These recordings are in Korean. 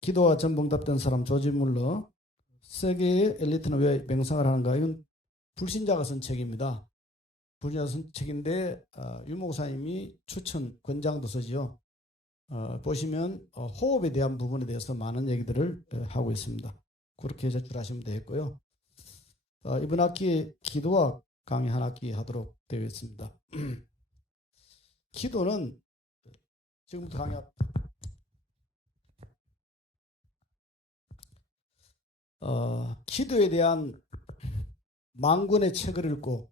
기도와 전봉답된 사람 조지 물러, 세계의 엘리트는 왜 맹상을 하는가? 이건 불신자가 쓴 책입니다. 불신자가 쓴 책인데 유 목사님이 추천 권장도 쓰지요. 보시면 호흡에 대한 부분에 대해서 많은 얘기들을 하고 있습니다. 그렇게 제출하시면 되겠고요. 이번 학기에 기도와 강의 한 학기 하도록 되어 있습니다. 기도는 지금부터 강의 기도에 대한 만권의 책을 읽고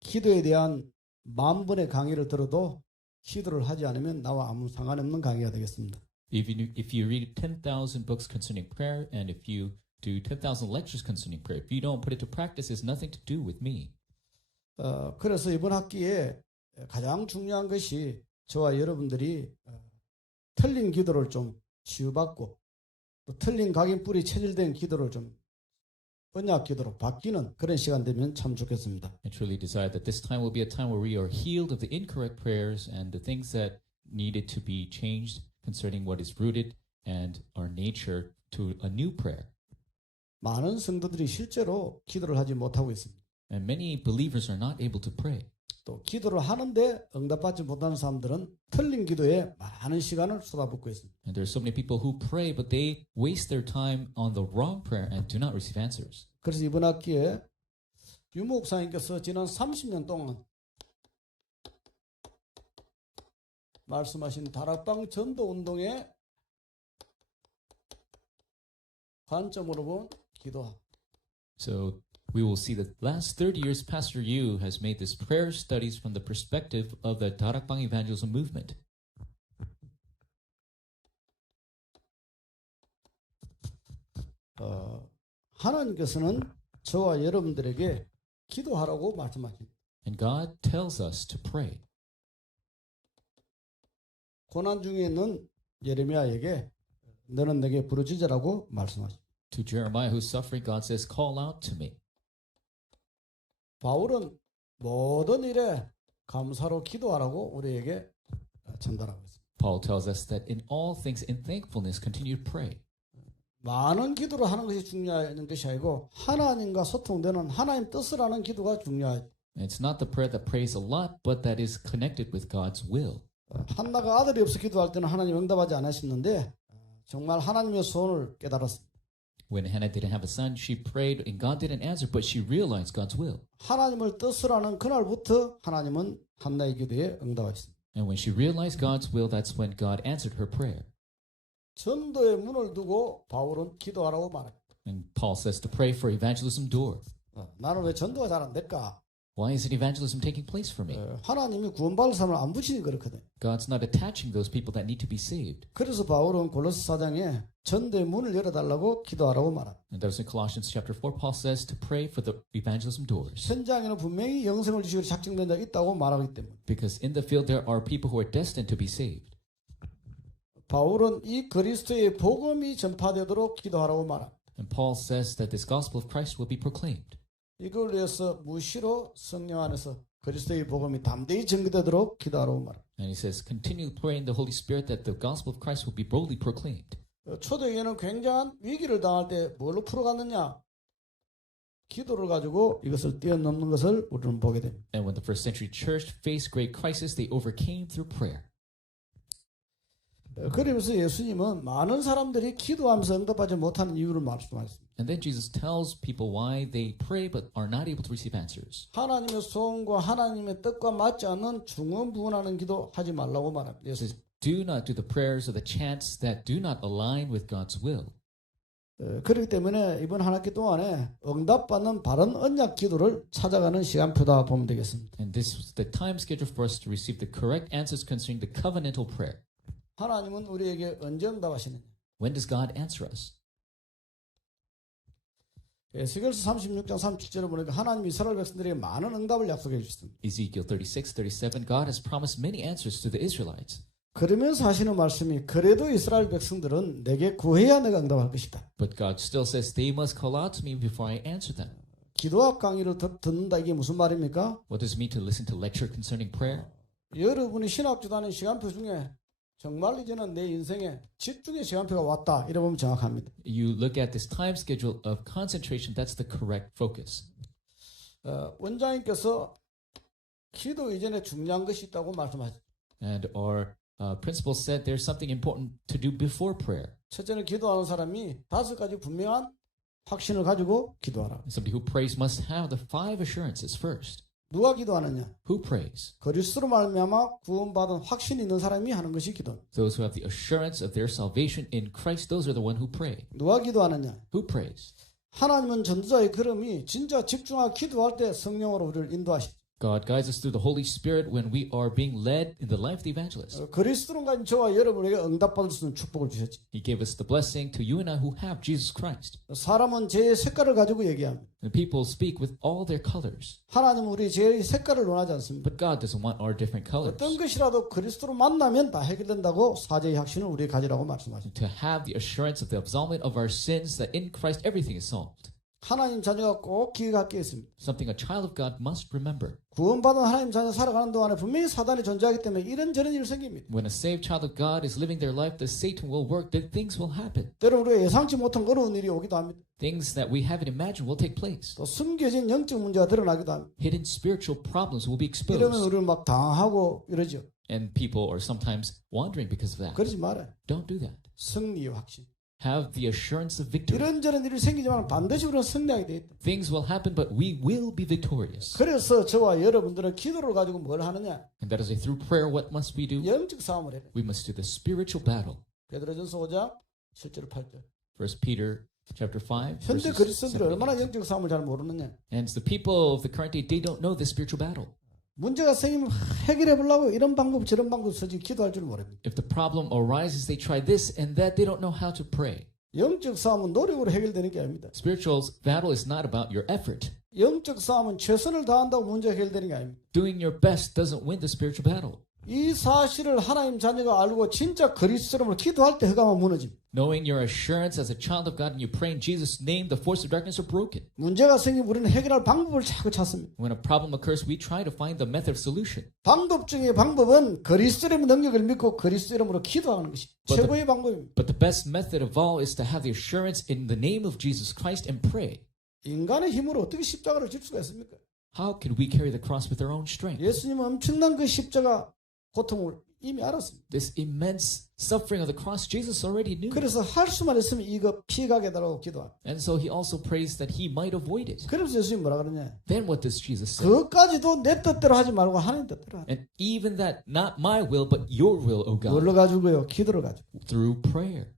기도에 대한 만번의 강의를 들어도 기도를 하지 않으면 나와 아무 상관없는 강의가 되겠습니다. If you read 10,000 books concerning prayer and if you do 10,000 lectures concerning prayer, if you don't put it to practice, it's nothing to do with me. 그래서 이번 학기에 가장 중요한 것이 저와 여러분들이 틀린 기도를 좀 치유받고 또 틀린 각인뿔이 체질된 기도를 좀 언약 기도로 바뀌는 그런 시간 되면 참 좋겠습니다. I truly desire that this time will be a time where we are healed of the incorrect prayers and the things that needed to be changed concerning what is rooted and our nature to a new prayer. 많은 성도들이 실제로 기도를 하지 못하고 있습니다. And many believers are not able to pray. 또 기도를 하는데 응답받지 못하는 사람들은 틀린 기도에 많은 시간을 쏟아붓고 있습니다. And there are so many people who pray, but they waste their time on the wrong prayer and do not receive answers. 그래서 이번 학기에 유 목사님께서 지난 30년 동안 말씀하신 다락방 전도 운동의 관점으로 본 기도학. So we will see that last 30 years, Pastor Yu has made this prayer studies from the perspective of the Darakbang evangelism movement. 하나님께서는 저와 여러분들에게 기도하라고 말씀하십니다. And God tells us to pray. 고난 중에 있는 예레미야에게 너는 내게 부르짖으라고 말씀하십니다. To Jeremiah who's suffering, God says, call out to me. 바울은 모든 일에 감사로 기도하라고 우리에게 전달하고 있습니다. Paul tells us that in all things in thankfulness continue to pray. 많은 기도를 하는 것이 중요한 것이 아니고 하나님과 소통되는 하나님 뜻을 아는 기도가 중요하죠. It's not the prayer that prays a lot, but that is connected with God's will. 한나가 아들이 없어 기도할 때는 하나님 응답하지 않으셨는데 정말 하나님의 소원을 깨달았습니다. When Hannah didn't have a son, she prayed and God didn't answer, but she realized God's will. 하나님을 뜻을 아는 그날부터 하나님은 한나의 기도에 응답하셨습니다. And when she realized God's will, that's when God answered her prayer. 전도의 문을 두고 바울은 기도하라고 말합니다. And Paul says to pray for evangelism door. 나는 왜 전도가 잘 안 될까? Why isn't evangelism taking place for me? 하나님이 구원받을 사람을 안 붙이니 그렇거든. God's not attaching those people that need to be saved. 그래서 바울은 골로새 4장에 전도의 문을 열어달라고 기도하라고 말합니다. And that was in Colossians chapter 4. Paul says to pray for the evangelism doors. 현장에는 분명히 영생을 주시기로 작정된 자가 있다고 말하기 때문에. Because in the field there are people who are destined to be saved. 바울은 이 그리스도의 복음이 전파되도록 기도하라고 말합니다. And Paul says that this gospel of Christ will be proclaimed. 이걸 위해서 무시로 성령 안에서 그리스도의 복음이 담대히 전개되도록 기도하라고 말합니다. And he says, continue praying the Holy Spirit that the gospel of Christ will be boldly proclaimed. 초대교회는 굉장한 위기를 당할 때 뭘로 풀어갔느냐? 기도를 가지고 이것을 뛰어넘는 것을 우리는 보게 됩니다. And when the first century church faced great crisis, they overcame through prayer. 그러면서 예수님은 많은 사람들이 기도하면서 응답하지 못하는 이유를 말씀하셨습니다. And then Jesus tells people why they pray but are not able to receive answers. 하나님의 소원과 하나님의 뜻과 맞지 않는 중언부언하는 기도 하지 말라고 말합니다. He says, do not do the prayers or the chants that do not align with God's will. 그렇기 때문에 이번 한 학기 동안에 응답받는 바른 언약 기도를 찾아가는 시간표다 보면 되겠습니다. And this was the time schedule for us to receive the correct answers concerning the covenantal prayer. 하나님은 우리에게 언제 응답하시느냐? When does God answer us? 에스겔서 36장 37절을 보니까 하나님이 이스라엘 백성들에게 많은 응답을 약속해 주셨습니다. Ezekiel 36:37, God has promised many answers to the Israelites. 그러면서 하시는 말씀이 그래도 이스라엘 백성들은 내게 구해야 내가 응답할 것이다. But God still says they must call out to me before I answer them. 기도학 강의를 듣는다 이게 무슨 말입니까? What does it mean to listen to lecture concerning prayer? 여러분이 신학교 다니는 시간표 중에 정말 이제는 내 인생에 집중의 시간표가 왔다. 이러면 정확합니다. You look at this time schedule of concentration, that's the correct focus. 원장님께서 기도 이전에 중요한 것이 있다고 말씀하셨죠. And our principal said there's something important to do before prayer. 첫째는 기도하는 사람이 5가지 분명한 확신을 가지고 기도하라. Somebody who prays must have the 5 assurances first. 누가 기도하느냐? Who prays? 그리스도로 말미암아 구원받은 확신이 있는 사람이 하는 것이 기도. Those who have the assurance of their salvation in Christ, those are the one who pray. 누가 기도하느냐? Who prays? 하나님은 전도자의 걸음이 진짜 집중하고 기도할 때 성령으로 우리를 인도하시죠. God guides us through the Holy Spirit when we are being led in the life of the evangelist. 그리스도로 가진 저와 여러분에게 응답받을 수 있는 축복을 주셨지. He gave us the blessing to you and I who have Jesus Christ. 사람은 죄의 색깔을 가지고 얘기합니다. And people speak with all their colors. 하나님은 우리 죄의 색깔을 원하지 않습니다. But God doesn't want our different colors. 어떤 것이라도 그리스도로 만나면 다 해결된다고 사제의 확신을 우리에게 가지라고 말씀하십니다. To have the assurance of the absolvement of our sins that in Christ everything is solved. 하나님 자녀가 꼭 기억할 게 있습니다. Something a child of God must remember. 구원받은 하나님 자녀 살아가는 동안에 분명히 사단이 존재하기 때문에 이런저런 일이 생깁니다. When a saved child of God is living their life, the Satan will work, that things will happen. 때로는 우리가 예상치 못한 어려운 일이 오기도 합니다. Things that we haven't imagined will take place. 또 숨겨진 영적 문제가 드러나기도 합니다. Hidden spiritual problems will be 이러면 exposed. 우리를 막 당하고 이러죠. And people are sometimes wandering because of that. 그러지 말아요. Don't do that. 승리의 확신. Have the assurance of victory. 이런저런 일이 생기지만 반드시 우리는 승리하게 돼 있다. Things will happen, but we will be victorious. 그래서 저와 여러분들은 기도를 가지고 뭘 하느냐? And that is why through prayer, what must we do? 영적 싸움을 해야 돼. We must do the spiritual battle. 베드로전서 5장 7절 8절. 1 Peter chapter 5. 현대 verses 그리스도인들이 7. 얼마나 영적 싸움을 잘 모르느냐? And the people of the current day, they don't know the spiritual battle. 문제가 생기면 해결해 보려고 이런 방법 저런 방법 쓰지 기도할 줄 모릅니다. If the problem arises, they try this and that. They don't know how to pray. 영적 싸움은 노력으로 해결되는 게 아닙니다. Spiritual battle is not about your effort. 영적 싸움은 최선을 다한다고 문제 해결되는 게 아닙니다. Doing your best doesn't win the spiritual battle. 이 사실을 하나님 자녀가 알고 진짜 그리스도로 기도할 때 허가만 무너집니다. Knowing your assurance as a child of God and you pray in Jesus' name, the forces of darkness are broken. 문제가 생기면 우리는 해결할 방법을 자꾸 찾습니다. When a problem occurs, we try to find the method of solution. 방법 중에 방법은 그리스도 이름의 능력을 믿고 그리스도 이름으로 기도하는 것이 최고의 방법입니다. But the best method of all is to have the assurance in the name of Jesus Christ and pray. 인간의 힘으로 어떻게 십자가를 질 수가 있습니까? How can we carry the cross with our own strength? 예수님은 엄청난 그 십자가 고통을 이미 알았습니다. This immense suffering of the cross, Jesus already knew. 그래서 할 수만 있으면 이거 피가게 해달라고 기도합니다. And so he also prays that he might avoid it. 그래서 예수님이 뭐라 그러냐? Then what does Jesus say? 그것까지도 내 뜻대로 하지 말고 하나님 뜻대로 하라. And even that, not my will, but your will, O God, 뭘로 가지고요? 기도를 가지고. through prayer.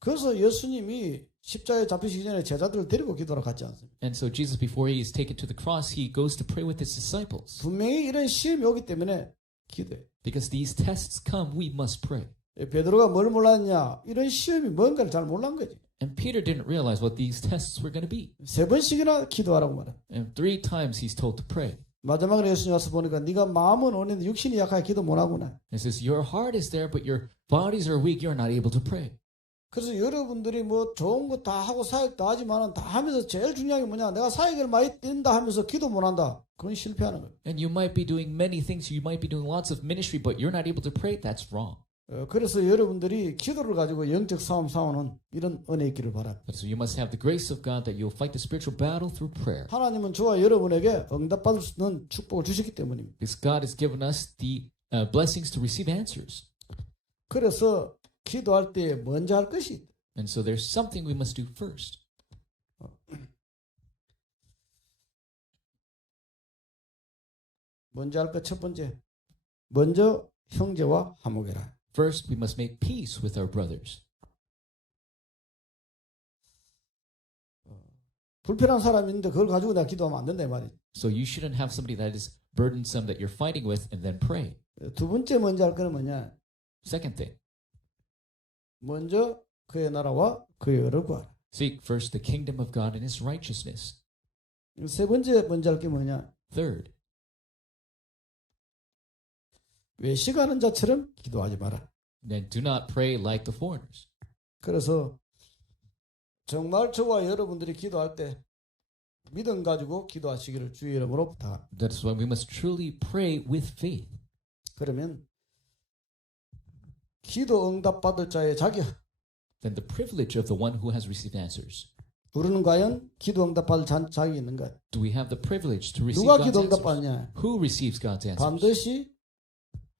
그래서 예수님이 십자가에 잡히시기 전에 제자들을 데리고 기도하러 갔지 않습니까? And so Jesus, before he is taken to the cross, he goes to pray with his disciples. 분명히 이런 시험이 오기 때문에 기도해. Because these tests come, we must pray. 베드로가 뭘 몰랐냐? 이런 시험이 뭔가를 잘 몰란 거지. And Peter didn't realize what these tests were going to be. 3번씩이나 기도하라고 말해. And 3 times he's told to pray. 마지막으로 예수님 와서 보니까 네가 마음은 오는데 육신이 약하게 기도 못하구나. It says, your heart is there, but your bodies are weak. You're not able to pray. 그래서 여러분들이 뭐 좋은 거 다 하고 사역 다 하지만은 다 하면서 제일 중요한 게 뭐냐? 내가 사역을 많이 뛴다 하면서 기도 못한다. 그건 실패하는 거예요. And you might be doing many things. You might be doing lots of ministry, but you're not able to pray. That's wrong. 그래서 여러분들이 기도를 가지고 영적 싸움 싸우는 이런 은혜 있기를 바랍니다. So you must have the grace of God that you'll fight the spiritual battle through prayer. 하나님은 저와 여러분에게 응답받을 수 있는 축복을 주셨기 때문입니다. Because God has given us the blessings to receive answers. 그래서 기도할 때 먼저 할 것이 있다. And so there's something we must do first. 먼저 할 것 첫 번째. 먼저 형제와 화목해라. First, we must make peace with our brothers. 불편한 사람이 있는데 그걸 가지고 내가 기도하면 안 된다 이 말이지. So you shouldn't have somebody that is burdensome that you're fighting with and then pray. 두 번째 먼저 할 거는 뭐냐? Second thing, 먼저 그의 나라와 그의 의를 구하라. seek first the kingdom of God and his righteousness. 세 번째 먼저 할 게 뭐냐? Third, 외식하는 자처럼 기도하지 마라. then do not pray like the foreigners. 그래서 정말 저와 여러분들이 기도할 때 믿음 가지고 기도하시기를 주의 이름으로 부탁합니다. That's why we must truly pray with faith. 그러면 기도 응답받을 자의 자격. then the privilege of the one who has received answers. 우리는 과연 기도 응답받을 자격이 있는가? Do we have the privilege to receive 누가 God's 기도 answers? 응답받냐? Who receives God's answers? 반드시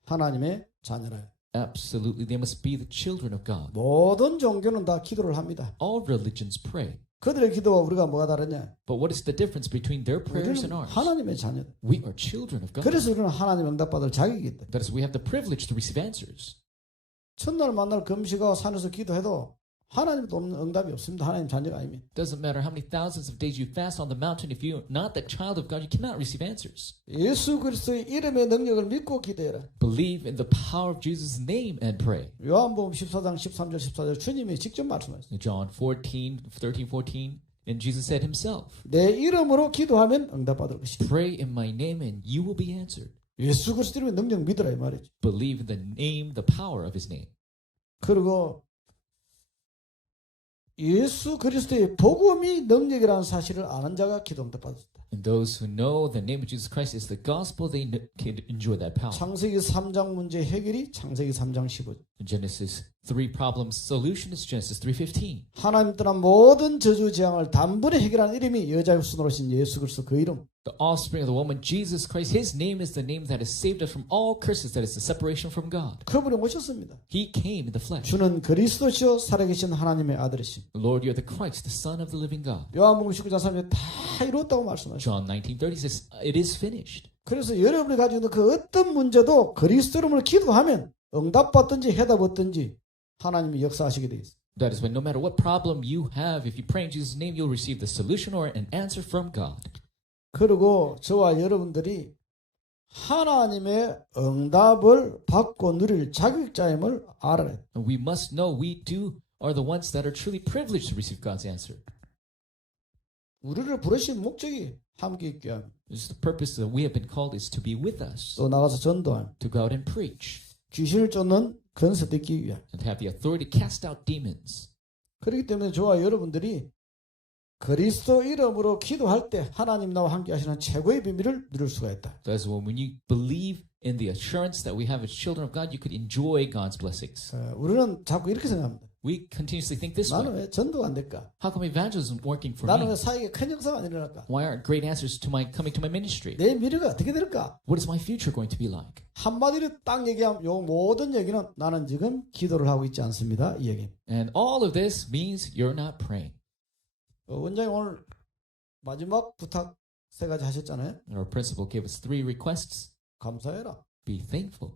하나님의 자녀라. Absolutely, they must be the children of God. 모든 종교는 다 기도를 합니다. All religions pray. 그들의 기도와 우리가 뭐가 다르냐? But what is the difference between their prayers 우리는 and ours? 하나님의 자녀다. We are children of God. 그래서 우리는 하나님 응답받을 자격이 있다. That is, we have the privilege to receive answers. 첫날 만날 금식하고 산에서 기도해도 하나님도 없는 응답이 없습니다. 하나님 자녀가 아니면. Doesn't matter how many thousands of days you fast on the mountain, if you're not the child of God, you cannot receive answers. 예수 그리스도의 이름의 능력을 믿고 기도해라. Believe in the power of Jesus' name and pray. 요한복음 14장 13절 14절 주님이 직접 말씀하셨어요. John 13:14, and Jesus said himself, 내 이름으로 기도하면 응답받을 것이다. pray in my name and you will be answered. 예수 그리스도 이름의 능력 믿으라 이 말이죠. Believe in the name, the power of his name. 그리고 예수 그리스도의 복음이 능력이라는 사실을 아는 자가 기도 응답받을 수 있다. And those who know the name of Jesus Christ is the gospel, they can enjoy that power. 창세기 3장 문제 해결이 창세기 3장 15절. Genesis 3 problems solution is Genesis 3:15. 하나님 떠난 모든 저주 재앙을 단번에 해결하는 이름이 여자의 후손으로 오신 예수 그리스도 그 이름. The offspring of the woman, Jesus Christ, his name is the name that has saved us from all curses, that is the separation from God. 그분이 오셨습니다. He came in the flesh. 주는 그리스도시요 살아계신 하나님의 아들이신. Lord, you're the Christ, the Son of the living God. 요한복음 19장 3절에 다 이뤘다고 말씀하셨어요. John 19:30 says, it is finished. 그래서 여러분이 가지고 있는 그 어떤 문제도 그리스도 이름으로 기도하면 응답받든지 해답 얻든지 하나님이 역사하시게 되어 있어요. That is when no matter what problem you have, if you pray in Jesus' name, you'll receive the solution or an answer from God. 그리고 저와 여러분들이 하나님의 응답을 받고 누릴 자격자임을 알아야 돼요. And we must know we too are the ones that are truly privileged to receive God's answer. 우리를 부르신 목적이 함께 있게 하며 This is the purpose that we have been called is to be with us, 또 나가서 전도하며 to go out and preach, 귀신을 쫓는 권세 듣기 위하여. and to have the authority to cast out demons. 그렇기 때문에 저와 여러분들이 그리스도 이름으로 기도할 때 하나님 나와 함께 하시는 최고의 비밀을 누릴 수가 있다. That's when you believe in the assurance that we have as children of God, you could enjoy God's blessings. 우리는 자꾸 이렇게 생각합니다. We continuously think this 나는 way. 왜 전도가 안 될까? How come evangelism isn't working for 나는 me? 왜 사역에 큰 역사가 안 일어날까? Why aren't great answers to my coming to my ministry? 내 미래가 어떻게 될까? What is my future going to be like? 한마디로 딱 얘기하면 요 모든 얘기는 나는 지금 기도를 하고 있지 않습니다. 이 얘기. And all of this means you're not praying. 원장님 오늘 마지막 부탁 세 가지 하셨잖아요. Our principal gave us 3 requests. 감사해라. Be thankful.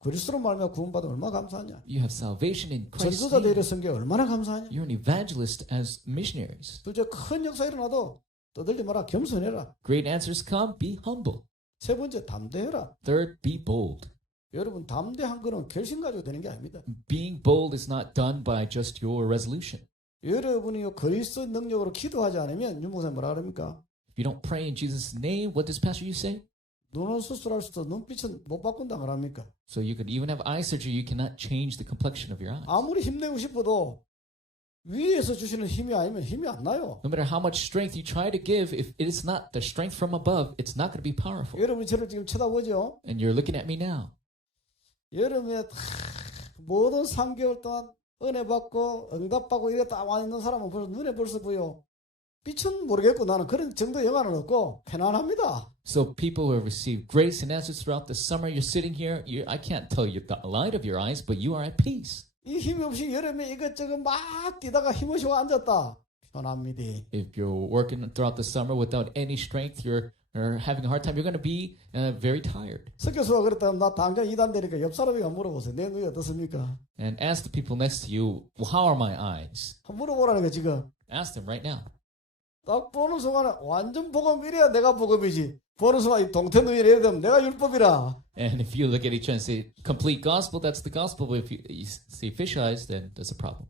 그리스도로 말미암아 구원받아 얼마나 감사하냐. You have salvation in Christ's 전도자 name. 되려 선교 얼마나 감사하냐. You're an evangelist as missionaries. 둘째 큰 역사 일어나도 떠들지 마라. 겸손해라. Great answers come, be humble. 세 번째 담대해라. Third, be bold. 여러분 담대한 거는 결심 가지고 되는 게 아닙니다. Being bold is not done by just your resolution. 여러분이 그리스도 능력으로 기도하지 않으면 윤목사님 뭐라 그럽니까? If you don't pray in Jesus' name, what does Pastor you say? 눈은 수술할 수도 눈빛은 못 바꾼다 그럽니까? So you could even have eye surgery, you cannot change the complexion of your eyes. 아무리 힘내고 싶어도 위에서 주시는 힘이 아니면 힘이 안 나요. No matter how much strength you try to give, if it is not the strength from above, it's not going to be powerful. 여러분이 저를 지금 쳐다보죠? And you're looking at me now. 여름에 모든 3개월 동안 은혜 받고 응답받고 이래 딱 와 있는 사람은 벌써 눈에 벌써 보여. 빛은 모르겠고 나는 그런 정도 영화는 없고 편안합니다. So people who have received grace and answers throughout the summer, you're sitting here, I can't tell you the light of your eyes, but you are at peace. 이 힘이 없이 여름에 이것저것 막 뛰다가 힘없이 앉았다. 편합니다. If you're working throughout the summer without any strength, you're having a hard time, you're going to be very tired. 석교수가 그랬다면 나 당장 이단 되니까 옆 사람이 물어보세요. 내 눈이 어떻습니까? And ask the people next to you, well, how are my eyes? 한번 물어보라는 거 지금. Ask them right now. 딱 보는 순간에 완전 복음 이래야 내가 복음이지. 보는 순간 이 동태 눈이 이래야 되면 내가 율법이라. And if you look at each other and say, complete gospel, that's the gospel. But if you see fish eyes, then there's a problem.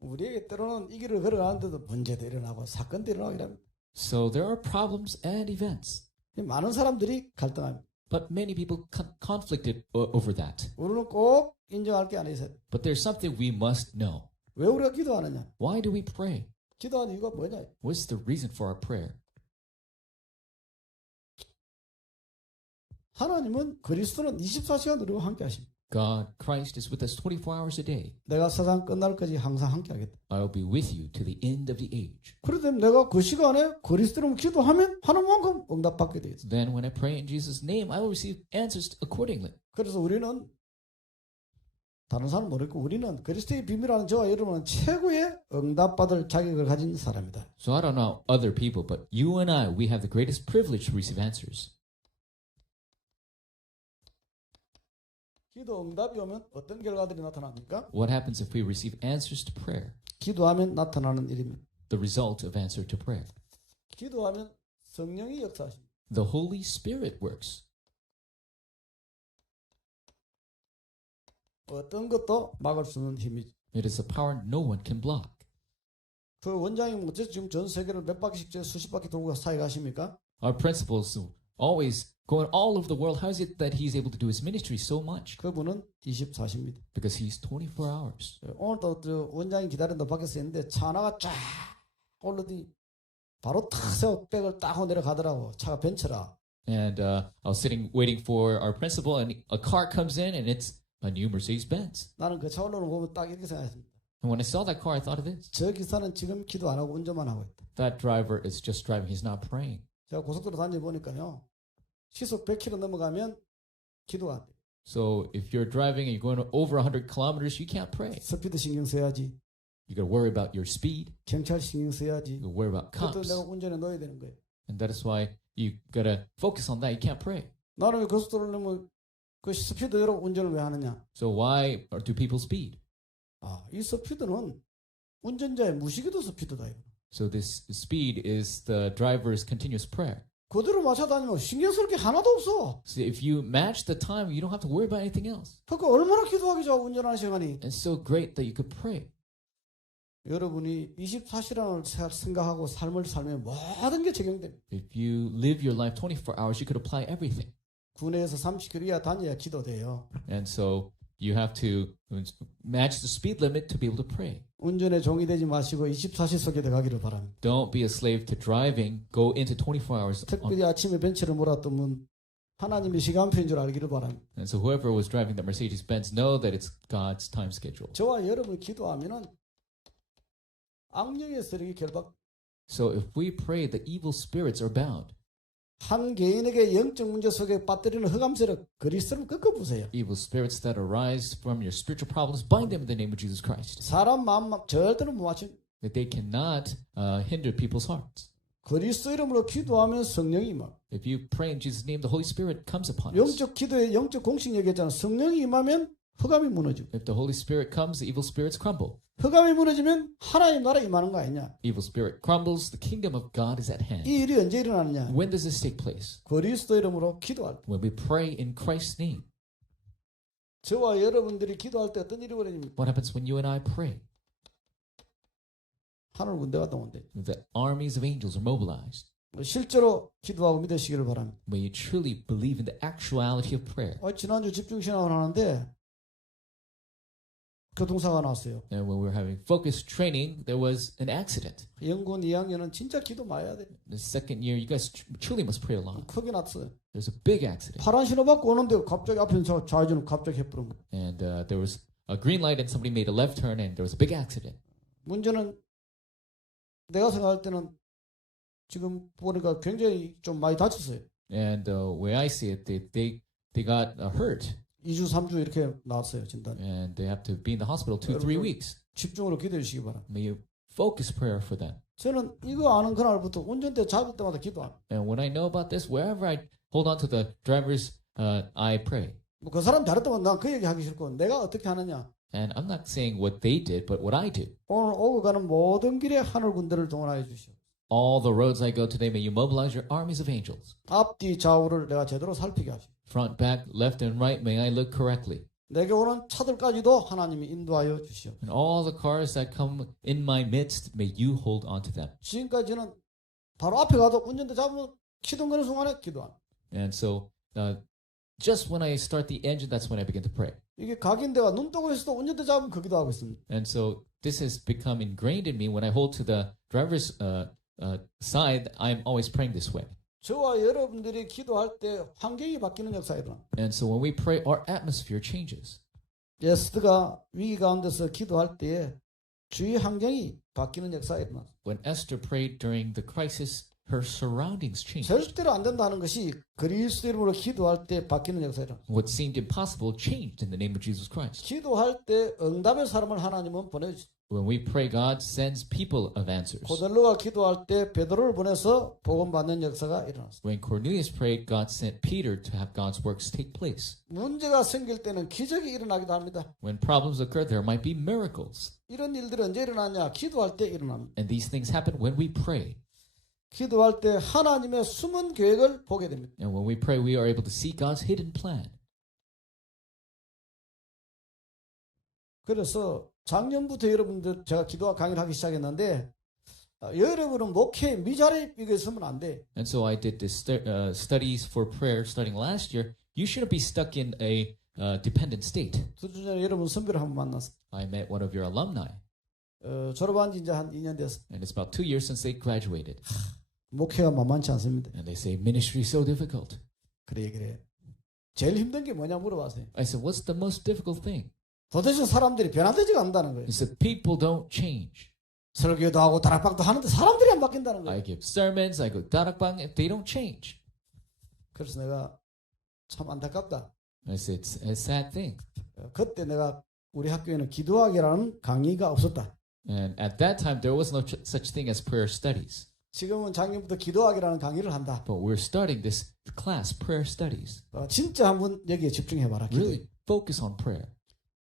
우리에게 때로는 이 길을 걸어가는데도 문제도 일어나고 사건도 일어나고 이랍니다. So there are problems and events. 많은 사람들이 갈등합니다. But many people conflicted over that. 우리는 꼭 인정할 게 하나 있어요. But there's something we must know. 왜 우리가 기도하느냐? Why do we pray? 기도하는 이유가 뭐냐? What's the reason for our prayer? 하나님은 그리스도는 24시간 우리와 함께 하십니다. God, Christ is with us 24 hours a day. 내가 세상 끝날까지 항상 함께 하겠다. I'll be with you to the end of the age. 그런데 내가 그 시간에 그리스도로 기도하면 하는 만큼 응답받게 되겠습니다. Then when I pray in Jesus' name, I will receive answers accordingly. 그래서 우리는 다른 사람 모르겠고 우리는 그리스도의 비밀하는 저와 여러분은 최고의 응답받을 자격을 가진 사람이다. So I don't know other people, but you and I, we have the greatest privilege to receive answers. 기도 응답이 오면 어떤 결과들이 나타납니까? What happens if we receive answers to prayer? 기도하면 나타나는 일입니다. The result of answer to prayer. 기도하면 성령이 역사하십니다. The Holy Spirit works. 어떤 것도 막을 수 없는 힘이죠. It is a power no one can block. 그 원장님 어째 지금 전 세계를 몇 바퀴씩 수십 바퀴 돌고 사회 가십니까? Our principal is always going all over the world. How is it that he's able to do his ministry so much? 그분은 24시입니다. Because he's 24 hours. 오늘도 저 원장님 기다린다 밖에서 있는데 차 하나가 쫙 올라더니 바로 탁 세워 백을 딱 하고 내려가더라고. 차가 벤츠라. And I was sitting waiting for our principal, and a car comes in, and it's a new Mercedes-Benz. 나는 그 차 올라오는 거 보면 딱 이렇게 생각했습니다. And when I saw that car, I thought of this. 저 기사는 지금 기도 안 하고 운전만 하고 있다. That driver is just driving. He's not praying. 제가 고속도로 다녀보니까요. 시속 100km 넘어가면 기도가 안 돼. So if you're driving and you're going over 100 kilometers, you can't pray. 스피드 신경 써야지. You got to worry about your speed. 경찰 신경 써야지. You got to worry about 그것도 cops. 내가 운전에 넣어야 되는 거예요. And that is why you got to focus on that. You can't pray. 나는 왜 고속도로를 넣으면 그 스피드대로 운전을 왜 하느냐? So why do people speed? 이 스피드는 운전자의 무시기도 스피드다. 이거. So this speed is the driver's continuous prayer. 그대로 맞춰 다니면 신경 쓸 게 하나도 없어. So if you match the time, you don't have to worry about anything else. 그러니까 얼마나 기도하기 좋아 운전하는 시간이. And it's so great that you could pray. 여러분이 24시간을 생각하고 삶을 살면 모든 게 적용됩니다. If you live your life 24 hours, you could apply everything. 군내에서 30km 이하 다녀야 기도돼요. And so you have to match the speed limit to be able to pray. 운전에 종이 되지 마시고 24시 속에 들어가기를 바랍니다. Don't be a slave to driving. Go into 24 hours. 특별히 아침에 벤츠를 몰았던 하나님의 시간표인 줄 알기를 바랍니다. And so whoever was driving the Mercedes-Benz know that it's God's time schedule. 저와 여러분 기도하면은 악령의 세력이 결박. So if we pray, the evil spirits are bound. 한 개인에게 영적 문제 속에 빠뜨리는 흑암 세력 그리스도를 꺾어보세요. Evil spirits that arise from your spiritual problems, bind them in the name of Jesus Christ. 사람 마음 절대로 못 맞춘. That they cannot hinder people's hearts. 그리스도 이름으로 기도하면 성령이 임하. If you pray in Jesus' name, the Holy Spirit comes upon us. 영적 기도의 영적 공식 얘기했잖아. 성령이 임하면 흑암이 무너지고. If the Holy Spirit comes, the evil spirits crumble. 흑암이 무너지면 하나님 나라 임하는 거 아니냐? Evil spirit crumbles, the kingdom of God is at hand. 이 일이 언제 일어나느냐? When does this take place? 그리스도 이름으로 기도할 때. When we pray in Christ's name. 저와 여러분들이 기도할 때 어떤 일이 벌어집니까? What happens when you and I pray? 하늘 군대가 동원돼. The armies of angels are mobilized. 실제로 기도하고 믿으시기를 바랍니다. May you truly believe in the actuality of prayer. 지난주 집중신앙을 하는데 교통사고가 났어요. And when we were having focus training, there was an accident. 영군 2학년은 진짜 기도 많이 해야 돼. The second year, you guys truly must pray a lot. 크게 났어요. There's a big accident. 파란 신호 받고 오는데 갑자기 앞에 있는 좌회전을 갑자기 해버린 거예요. And there was a green light and somebody made a left turn and there was a big accident. 문제는 내가 생각할 때는 지금 보니까 굉장히 좀 많이 다쳤어요. And the way I see it, they got hurt. 2주, 3주 이렇게 나왔어요, 진단. And they have to be in the hospital 2-3 weeks. 집중으로 기도해 주시기 바랍니다. May you focus prayer for them. 저는 이거 아는 그날부터 운전대 잡을 때마다 기도합니다. And when I know about this, wherever I hold on to the driver's, I pray. 그 사람 잘했다고 난 그 얘기 하기 싫고 내가 어떻게 하느냐. And I'm not saying what they did, but what I do. 오늘 오고 가는 모든 길에 하늘 군대를 동원하여 주시오. All the roads I go today, may you mobilize your armies of angels. 앞뒤 좌우를 내가 제대로 살피게 하시오. Front, back, left, and right, may I look correctly. 내게 오는 차들까지도 하나님이 인도하여 주시오. And all the cars that come in my midst, may you hold on to them. 지금까지는 바로 앞에 가도 운전대 잡으면 시동 거는 순간에 기도합니다. And so, just when I start the engine, that's when I begin to pray. 이게 각인대가 눈 뜨고 있어도 운전대 잡으면 그 기도하고 있습니다. And so, this has become ingrained in me. When I hold to the driver's side, I'm always praying this way. 저와 여러분들이 기도할 때 환경이 바뀌는 역사가 일어나. And so when we pray, our atmosphere changes. 에스더가 위기 가운데서 기도할 때에 주위 환경이 바뀌는 역사가 일어나. When Esther prayed during the crisis, her surroundings changed. 절대로 안 된다는 것이 그리스도 이름으로 기도할 때 바뀌는 역사가 일어나. What seemed impossible changed in the name of Jesus Christ. 기도할 때 응답의 사람을 하나님은 보내주죠. When we pray, God sends people of answers. 고넬로가 기도할 때 베드로를 보내서 복음 받는 역사가 일어났어요. When Cornelius prayed, God sent Peter to have God's works take place. 문제가 생길 때는 기적이 일어나기도 합니다. When problems occur, there might be miracles. 이런 일들이 언제 일어나냐? 기도할 때 일어납니다. And these things happen when we pray. 기도할 때 하나님의 숨은 계획을 보게 됩니다. And when we pray, we are able to see God's hidden plan. 그래서 작년부터 여러분들 제가 기도와 강의를 하기 시작했는데 여러분은 목회 미자립에 있으면 안 돼. And so I did this studies for prayer starting last year. You shouldn't be stuck in a dependent state. 2주 전에 여러분 선배를 한번 만났어요. I met one of your alumni. 졸업한 지 이제 한 2년 됐어. And it's about 2 years since they graduated. 목회가 만만치 않습니다. And they say ministry is so difficult. 그래. 제일 힘든 게 뭐냐 물어봤어요. I said, what's the most difficult thing? 도대체 사람들이 변화되지가 않는다는 거예요. He said, people don't change. 설교도 하고 다락방도 하는데 사람들이 안 바뀐다는 거예요. I give sermons, I go darakbang, if they don't change. 그래서 내가 참 안타깝다. I said, it's a sad thing. 그때 내가 우리 학교에는 기도학이라는 강의가 없었다. And at that time, there was no such thing as prayer studies. 지금은 작년부터 기도학이라는 강의를 한다. But we're starting this class, prayer studies. 진짜 한번 여기에 집중해봐라. Really focus on prayer.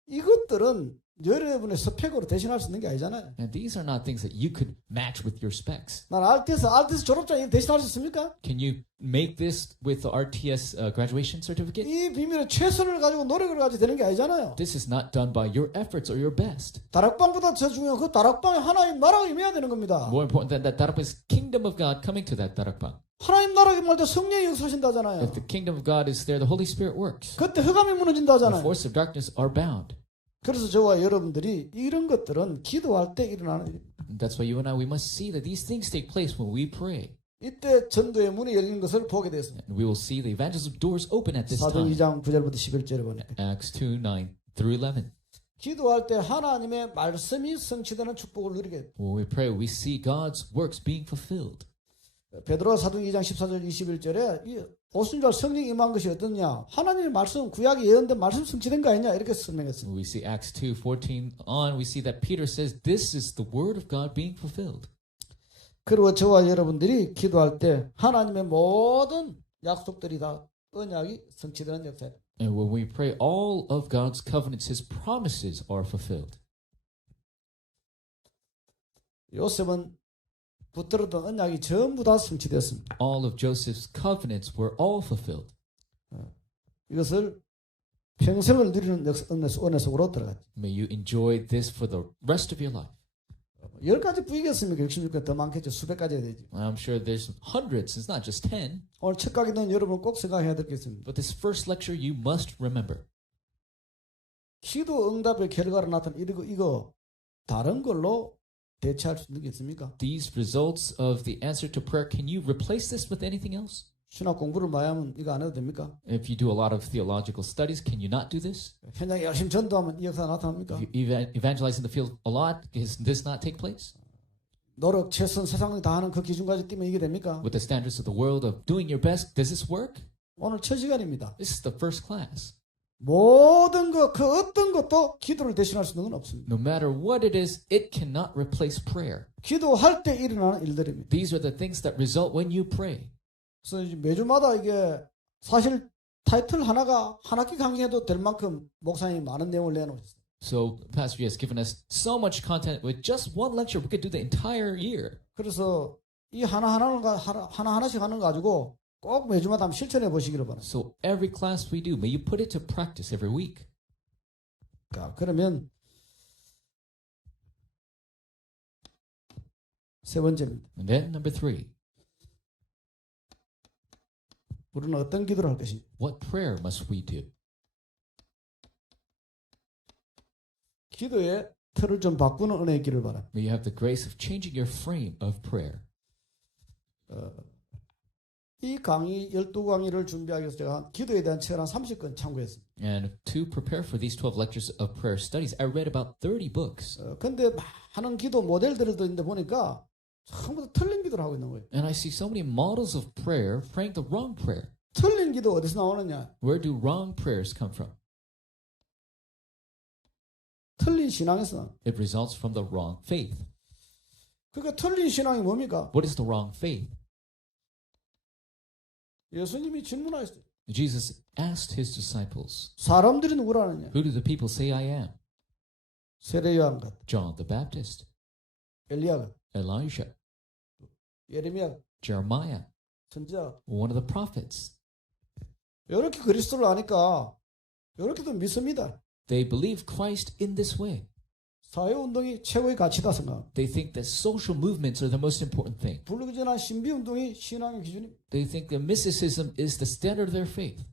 이것들은 여러분의 스펙으로 대신할 수 있는 게 아니잖아요. And these are not things that you could match with your specs. 난 RTS 졸업장 대신할 수 있습니까? Can you make this with the RTS graduation certificate? 이 비밀은 최선을 가지고 노력을 가지고 되는 게 아니잖아요. This is not done by your efforts or your best. 다락방보다 더 중요한 그 다락방에 하나님 나라가 임해야 되는 겁니다. More important than that, darakbang is kingdom of God coming to that darakbang. 하나님 나라가 임할 때 성령이 역사하신다잖아요. If the kingdom of God is there, the Holy Spirit works. 그때 흑암이 The 무너진다잖아요. forces of darkness are bound. 그래서 저와 여러분들이 이런 것들은 기도할 때 일어나는 일입니다. And that's why you and I, we must see that these things take place when we pray. 이때 전도의 문이 열리는 것을 보게 됐습니다. And we will see the evangelism doors open at this 사도 time. 2장 9절부터 11절에 보니까 Acts 2, 9 through 11. 기도할 때 하나님의 말씀이 성취되는 축복을 누리게 됩니다. When we pray, we see God's works being fulfilled. 베드로 사도행 2장 14절 21절에 이 오순절 성령 임한 것이 어떠냐? 하나님의 말씀 구약에 예언된 말씀 성취된 거 아니냐? 이렇게 설명했습니다. We see Acts 2:14 on, we see that Peter says this is the word of God being fulfilled. 그리고 저와 여러분들이 기도할 때 하나님의 모든 약속들이 다 언약이 성취되는 역사입니다. And when we pray, all of God's covenants, His promises are fulfilled. 요셉은 붙들었던 언약이 전부 다 성취됐습니다. All of Joseph's covenants were all fulfilled. 이것을 평생을 누리는 은혜 속으로 들어갔죠. May you enjoy this for the rest of your life. 10가지 부이겠습니까? 66개 더 많겠죠. 수백 가지가 되죠. I'm sure there's hundreds, it's not just 10. 오늘 첫 강의는 여러분 꼭 생각해야 될 게 있습니다. But this first lecture you must remember. 기도 응답의 결과로 나타난 이거 다른 걸로 대체할 수 있는 게 있습니까? These results of the answer to prayer, can you replace this with anything else? 신학 공부를 많이 하면 이거 안 해도 됩니까? If you do a lot of theological studies, can you not do this? 현장에 열심히 전도하면 이 역사가 나타납니까? If you evangelize in the field a lot, does this not take place? 노력, 최선, 세상을 다하는 그 기준까지 뛰면 이게 됩니까? With the standards of the world of doing your best, does this work? 오늘 첫 시간입니다. This is the first class. 모든 것, 그 어떤 것도 기도를 대신할 수 있는 건 없습니다. No matter what it is, it cannot replace prayer. 기도할 때 일어나는 일들입니다. These are the things that result when you pray. 그래서 매주마다 이게 사실 타이틀 하나가 한 학기 강의해도 될 만큼 목사님이 많은 내용을 내놓으셨어요. So Pastor has given us so much content. With just one lecture, we could do the entire year. 그래서 이 하나하나씩 하는 거 가지고 꼭 매주마다 한번 실천해 보시기를 바랍니다. So every class we do, may you put it to practice every week. 그러면 세 번째입니다. And then number 3, 우리는 어떤 기도를 할 것인가? what prayer must we do? 기도의 틀을 좀 바꾸는 은혜의 길을 바랍니다. May you have the grace of changing your frame of prayer. 이 강의 12강의를 준비하기 위해서 제가 기도에 대한 책을 한 30권 참고했습니다. And to prepare for these 12 lectures of prayer studies, I read about 30 books. 근데 많은 기도 모델들도 있는데 보니까 전부 다 틀린 기도를 하고 있는 거예요. And I see so many models of prayer praying the wrong prayer. 틀린 기도 어디서 나오느냐? Where do wrong prayers come from? 틀린 신앙에서. It results from the wrong faith. 그러니까 틀린 신앙이 뭡니까? What is the wrong faith? 예수님이 질문하셨어요. Jesus asked his disciples, 사람들이 누구라느냐? who do the people say I am? 세례 요한 같, John the Baptist, 엘리야 같, Elijah, 예레미야 같, Jeremiah, 선지자 같. one of the prophets. 이렇게 그리스도를 아니까 이렇게도 믿습니다. They believe Christ in this way. 사회운동이 최고의 가치다 생각. They think that social movements are the most important thing. 불구전한 신비운동이 신앙의 기준입니다. They think that mysticism is the standard of their faith.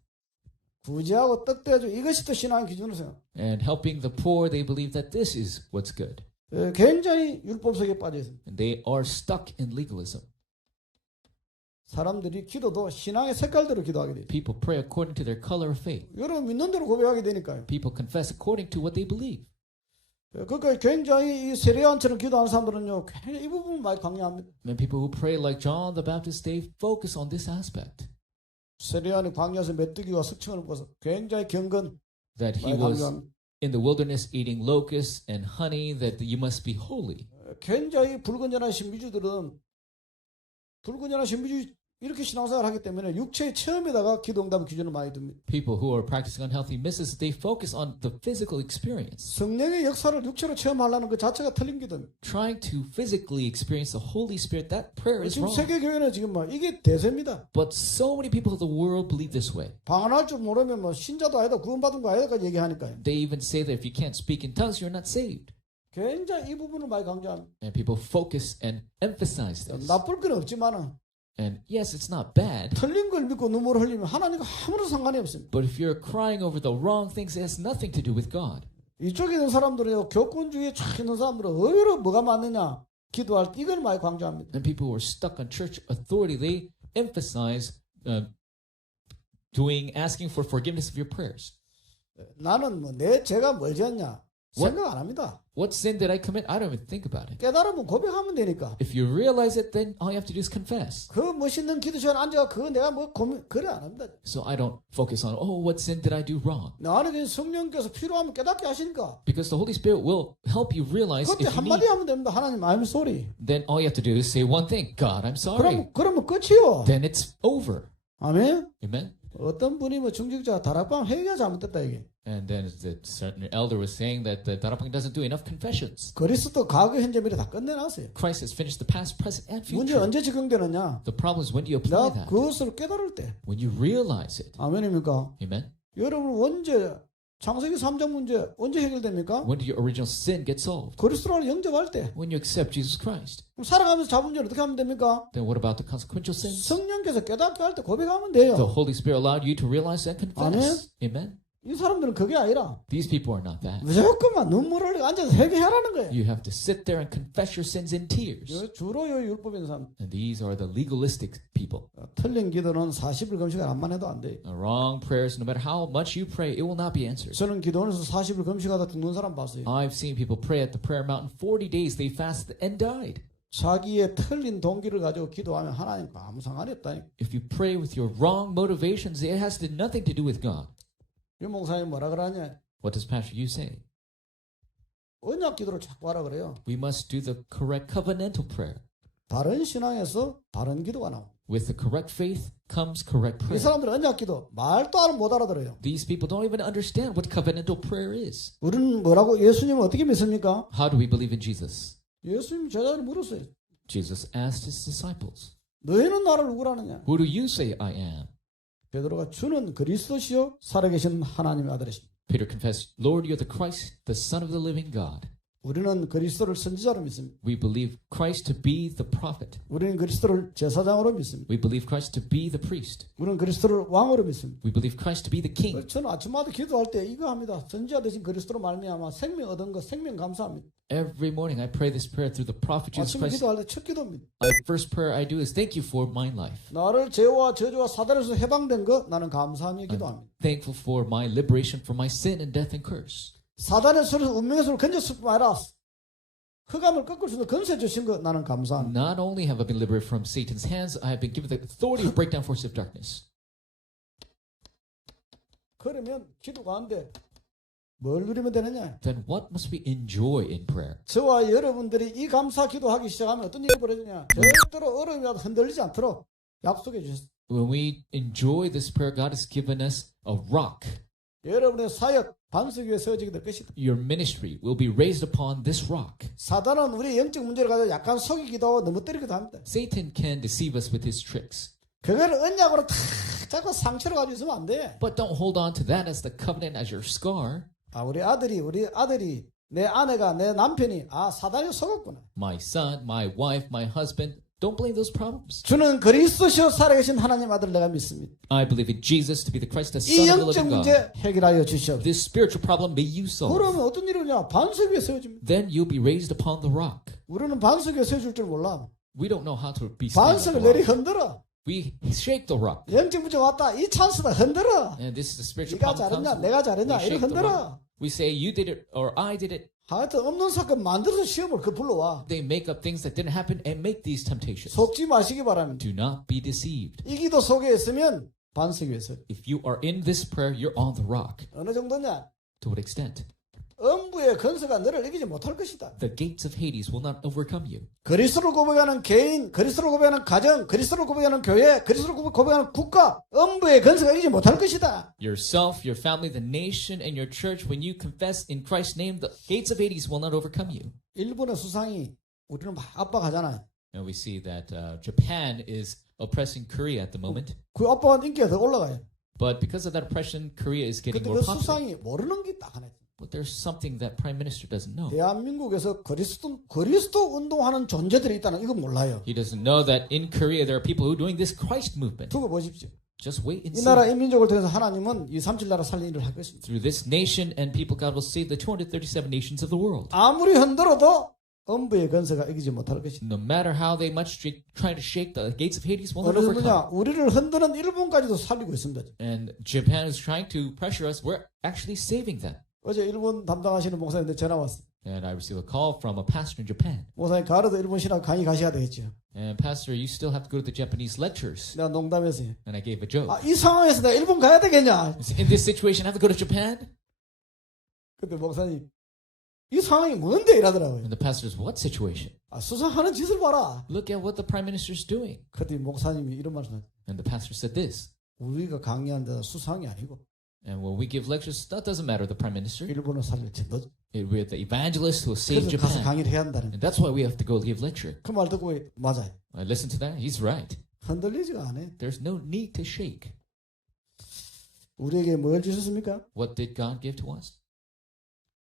구제하고 떡대줘 이것이 또 신앙의 기준으로 생각. And helping the poor, they believe that this is what's good. 굉장히 율법 속에 빠져 있습니다. And they are stuck in legalism. 사람들이 기도도 신앙의 색깔대로 기도하게 돼요. People pray according to their color of faith. 여러분 믿는 대로 고백하게 되니까요. People confess according to what they believe. 그러니까 굉장히 이 세례요한처럼 기도하는 사람들은요, 굉장히 이 부분 많이 강조합니다. And people who pray like John the Baptist, they focus on this aspect. 세례요한이 광야에서 메뚜기와 석청을 먹어서 굉장히 경건 That he 많이 was 강조합니다. in the wilderness eating locusts and honey, that you must be holy. 굉장히 불건전한 신비주들은 불건전한 신비주의 이렇게 신앙생활을 하기 때문에 육체의 체험에다가 기도응답의 기준을 많이 둡니다. People who are practicing unhealthy mysticism, they focus on the physical experience. 성령의 역사를 육체로 체험하려는 그 자체가 틀린 기도입니다. Trying to physically experience the Holy Spirit, that prayer is 지금 wrong. 세계 교회는 지금 뭐 이게 대세입니다. But so many people of the world believe this way. 방언할 줄 모르면 뭐 신자도 아니다 구원받은 거 아니다까지 얘기하니까요. They even say that if you can't speak in tongues, you're not saved. 굉장히 이 부분을 많이 강조합니다. And people focus and emphasize this. 나쁠 건 없지만은 And yes, it's not bad. 틀린 걸 믿고 눈물을 흘리면 하나님과 아무런 상관이 없습니다. But if you're crying over the wrong things, it has nothing to do with God. 이쪽에 있는 사람들은요, 교권주의에 쫙 있는 사람들은 의외로 뭐가 맞느냐 기도할 때 이걸 많이 강조합니다. And people who are stuck on church authority, they emphasize asking for forgiveness of your prayers. 나는 뭐 제가 뭘 지었냐 생각 안 합니다. What sin did I commit? I don't even think about it. 깨달으면 고백하면 되니까. If you realize it, then all you have to do is confess. 그 멋있는 기도 시간 앉아가 그거 내가 뭐 고민 그래 안 합니다. So I don't focus on, oh, what sin did I do wrong? 나는 그냥 성령께서 필요하면 깨닫게 하시니까. Because the Holy Spirit will help you realize 그때 if you 한마디 need. 하면 됩니다. 하나님 I'm sorry. Then all you have to do is say one thing, God, I'm sorry. 그러면 끝이요. Then it's over. 아멘. Amen? 어떤 분이 뭐 중직자 다락방 회개가 잘못됐다 이게. And then the certain elder was saying that the Darapang doesn't do enough confessions. 그리스도 과거 현재 미래 다 끝내놨어요. Christ has finished the past, present, and 문제 future. 언제 적용되느냐? The problem is when do you apply 내가 that? 그것을 깨달을 때. When you realize it. 아멘입니까? Amen? 여러분 언제 창세기 3장 문제 언제 해결됩니까? When do your original sin get solved? 그리스도를 영접할 때. When you accept Jesus Christ. 그럼 살아가면서 잡은 죄를 어떻게 하면 됩니까? Then what about the consequential sins? 성령께서 깨닫게 할 때 고백하면 The 돼요. Holy Spirit allowed you to realize and confess. Amen? 이 사람들은 그게 아니라 These people are not that. 무조건만 눈물을 흘리고 앉아서 회개하라는 거예요. You have to sit there and confess your sins in tears. 주로 요 율법인 사람. And these are the legalistic people. 틀린 기도는 40일 금식을 안만 해도 안 돼요. Wrong prayers, no matter how much you pray, it will not be answered. 저는 기도원에서 40일 금식하다 죽는 사람 봤어요. I've seen people pray at the prayer mountain 40 days. They fasted and died. 자기의 틀린 동기를 가지고 기도하면 하나님과 아무 상관이 없다니까. If you pray with your wrong motivations, it has nothing to do with God. 유 목사님 뭐라 그러냐? What does Pastor you say? 언약 기도를 자꾸 하라 그래요. We must do the correct covenantal prayer. 바른 신앙에서 바른 기도가 나옵니다. With the correct faith comes correct 이 prayer. 사람들은 언약 기도 말도 못 알아들어요. These people don't even understand what covenantal prayer is. 우리는 뭐라고 예수님을 어떻게 믿습니까? How do we believe in Jesus? 예수님 제자들이 물었어요. Jesus asked his disciples, 너희는 나를 누구라느냐? who do you say I am? 베드로가 주는 그리스도시요 살아계신 하나님의 아들이십니다. Peter confessed, Lord, you're the Christ, the Son of the living God. 우리는 그리스도를 선지자로 믿습니다. We believe Christ to be the prophet. 우리는 그리스도를 제사장으로 믿습니다. We believe Christ to be the priest. 우리는 그리스도를 왕으로 믿습니다. We believe Christ to be the king. 저는 아침마다 기도할 때 이거 합니다. 선지자 대신 그리스도로 말미암아 생명 얻은 거 생명 감사합니다. Every morning I pray this prayer through the prophet Jesus 아침에 Christ. 기도할 때 첫 기도입니다. The first prayer I do is thank you for my life. 나를 죄와 저주와 사단에서 해방된 거 나는 감사하며 기도합니다. Thankful for my liberation from my sin and death and curse. 사단의 손에서 운명의 손을 건졌을 뿐 아니라 흑암을 꺾을 수 있는 권세 주신 거 나는 감사합니다. Not only have I been liberated from Satan's hands, I have been given the authority to break down forces of darkness. 그러면 기도 가운데 뭘 누리면 되느냐? Then what must we enjoy in prayer? 저와 여러분들이 이 감사 기도하기 시작하면 어떤 일이 벌어지냐? 절대로 어려움이 와도 흔들리지 않도록 약속해 주셨습니다. When we enjoy this prayer, God has given us a rock. 여러분의 사역 반석 위에 세워지게 될 것이다. Your ministry will be raised upon this rock. 사단은 우리 영적 문제를 가지고 약간 속이기도 하고 넘어뜨리기도 합니다. Satan can deceive us with his tricks. 그거를 언약으로 탁 자꾸 상처를 가지고 있으면 안 돼. But don't hold on to that as the covenant, as your scar. 우리 아들이 내 아내가 내 남편이 사단이 속았구나. My son, my wife, my husband, don't blame those problems. 주는 그리스도시여 살아계신 하나님 아들 내가 믿습니다. I believe in Jesus to be the Christ, the 이 Son of the 영적 living 문제 God. 해결하여 주시옵소서. This spiritual problem may you solve. 그러면 어떤 일이냐? 반석 위에 세워집니다. Then you'll be raised upon the rock. 우리는 반석 위에 세워줄 줄 몰라. We don't know how to be standing on 반석을 the 내리 rock. 흔들어. We shake the rock. 영적 문제 왔다. 이 찬스다. 흔들어. And this is the spiritual 네가 problem. 잘했냐? comes. 내가 잘했냐? We 이렇게 shake the rock. 흔들어. We say you did it or I did it. 하여튼 없는 사건 만들어서 시험을 불러와. They make up things that didn't happen and make these temptations. 속지 마시기 바랍니다. Do not be deceived. 이 기도 속에 있으면 반석 위에 서. If you are in this prayer, you're on the rock. 어느 정도냐? To what extent? 음부의 건설가 너를 이기지 못할 것이다. The gates of Hades will not overcome you. 그리스도를 고백하는 개인, 그리스도를 고백하는 가정, 그리스도를 고백하는 교회, 그리스도를 고백하는 국가, 음부의 건설가 이기지 못할 것이다. Yourself, your family, the nation, and your church, when you confess in Christ's name, the gates of Hades will not overcome you. 일본의 수상이 우리는 막 압박하잖아요. And we see that Japan is oppressing Korea at the moment. 그 압박한 인기가 더 올라가요. But because of that oppression, Korea is getting 근데 more 그 popular. 수상이 모르는 게 딱 하나 있어요. But there's something that Prime Minister doesn't know. 대한민국에서 그리스도 운동하는 존재들이 있다는 이거 몰라요. He doesn't know that in Korea there are people who are doing this Christ movement. 두고 보십시오. Just wait and 이 see. 나라 이 민족을 통해서 하나님은 이 37 나라 살리는 일을 할 것입니다. Through this nation and people, God will save the 237 nations of the world. 아무리 흔들어도 음부의 건설가 이기지 못할 것입니다. No matter how they much try to shake the gates of Hades, will not 어느 overcome. 정도냐? 우리를 흔드는 일본까지도 살리고 있습니다. And Japan is trying to pressure us. We're actually saving them. 어제 일본 담당하시는 목사님한테 전화 왔어요. And I received a call from a pastor in Japan. 목사님 가르도 일본 신학 강의 가셔야 되겠죠. And pastor, you still have to go to the Japanese lectures. 내가 농담했어요. And I gave a joke. 이 상황에서 내가 일본 가야 되겠냐? In this situation, I have to go to Japan? 그때 목사님 이 상황이 뭔데 이러더라고요. And the pastor says, what situation? 수상하는 짓을 봐라. Look at what the prime minister is doing. 그때 목사님이 이런 말씀을 And the pastor said this. 우리가 강의하는 데는 수상이 아니고 And when we give lectures, that doesn't matter, the prime minister. 일본을 살릴지 너 We're the evangelists who will save 그래서 가서 Japan. 강의를 해야 한다는 And that's why we have to go give lecture. 그 말 듣고 맞아요. I listen to that. He's right. 흔들리지가 않아요. There's no need to shake. 우리에게 뭘 주셨습니까? What did God give to us?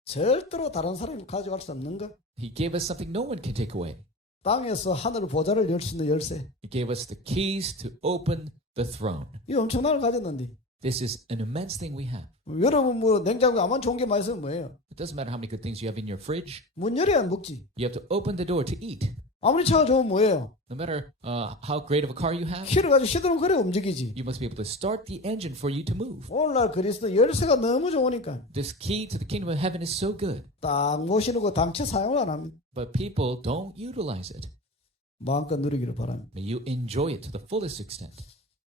절대로 다른 사람이 가져갈 수 없는 것. He gave us something no one can take away. 땅에서 하늘 보좌를 열 수 있는 열쇠. He gave us the keys to open the throne. 이 엄청난 걸 가졌는데 This is an immense thing we have. 여러분 뭐 냉장고에 아무리 좋은 게 많이 있으면 뭐예요? It doesn't matter how many good things you have in your fridge. 문 열어야 먹지. You have to open the door to eat. 아무리 차가 좋으면 뭐예요? No matter how great of a car you have, 키를 가지고 시도는 그래 움직이지. you must be able to start the engine for you to move. 오늘날 그리스도 열쇠가 너무 좋으니까 This key to the kingdom of heaven is so good, 딱 모시고 당체 사용을 안 합니다. but people don't utilize it. 마음껏 누리기를 바랍니다. May you enjoy it to the fullest extent.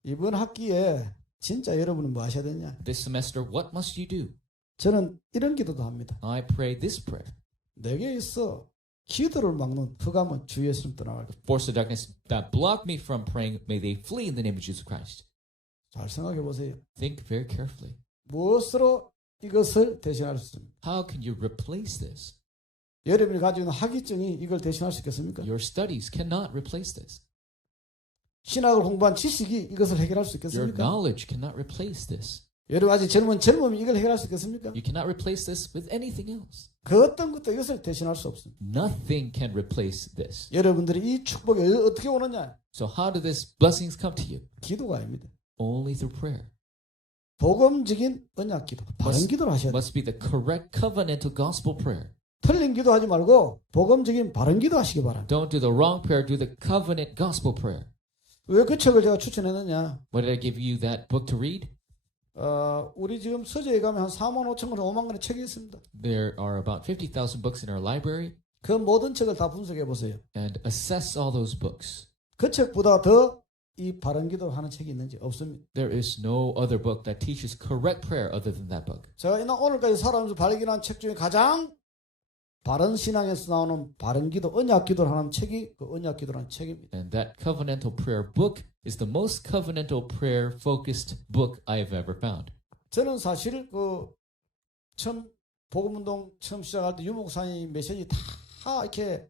이번 학기에 진짜 여러분은 뭐 하셔야 되냐? This semester, what must you do? 저는 이런 기도도 합니다. I pray this prayer. 내게 있어 기도를 막는 흑암은 주 예수님 떠나갈 것. Force of darkness that block me from praying, may they flee in the name of Jesus Christ. 잘 생각해 보세요. Think very carefully. 무엇으로 이것을 대신할 수 있습니까? How can you replace this? 여러분이 가지고 있는 학위증이 이걸 대신할 수 있겠습니까? Your studies cannot replace this. 신학을 공부한 지식이 이것을 해결할 수 Your 있겠습니까? knowledge cannot replace this. 여러분 아직 젊으면 이걸 해결할 수 있겠습니까? You cannot replace this with anything else. 그 어떤 것도 이것을 대신할 수 없습니다. Nothing can replace this. 여러분들이 이 축복이 어떻게 오느냐? So how do these blessings come to you? 기도가 아닙니다. Only through prayer. 복음적인 언약 기도, 바른 기도를 하셔야 돼요. Must be the correct covenantal gospel prayer. 틀린 기도하지 말고 복음적인 바른 기도 하시기 바랍니다. Don't do the wrong prayer, do the covenant gospel prayer. 왜 그 책을 제가 추천했느냐? Why did I give you that book to read? 우리 지금 서재에 가면 한 4만 5천 권, 5만 권의 책이 있습니다. There are about 50,000 books in our library, 그 모든 책을 다 분석해 보세요. and assess all those books. 그 책보다 더 이 바른 기도를 하는 책이 있는지 없습니다. There is no other book that teaches correct prayer other than that book. 제가 오늘까지 살아오면서 발견한 책 중에 가장 바른 신앙에서 나오는 바른 기도, 언약 기도를 하는 책이 그 언약 기도라는 책입니다. And that covenantal prayer book is the most covenantal prayer focused book I have ever found. 저는 사실 처음 복음운동 처음 시작할 때 유목사님 메시지 다 이렇게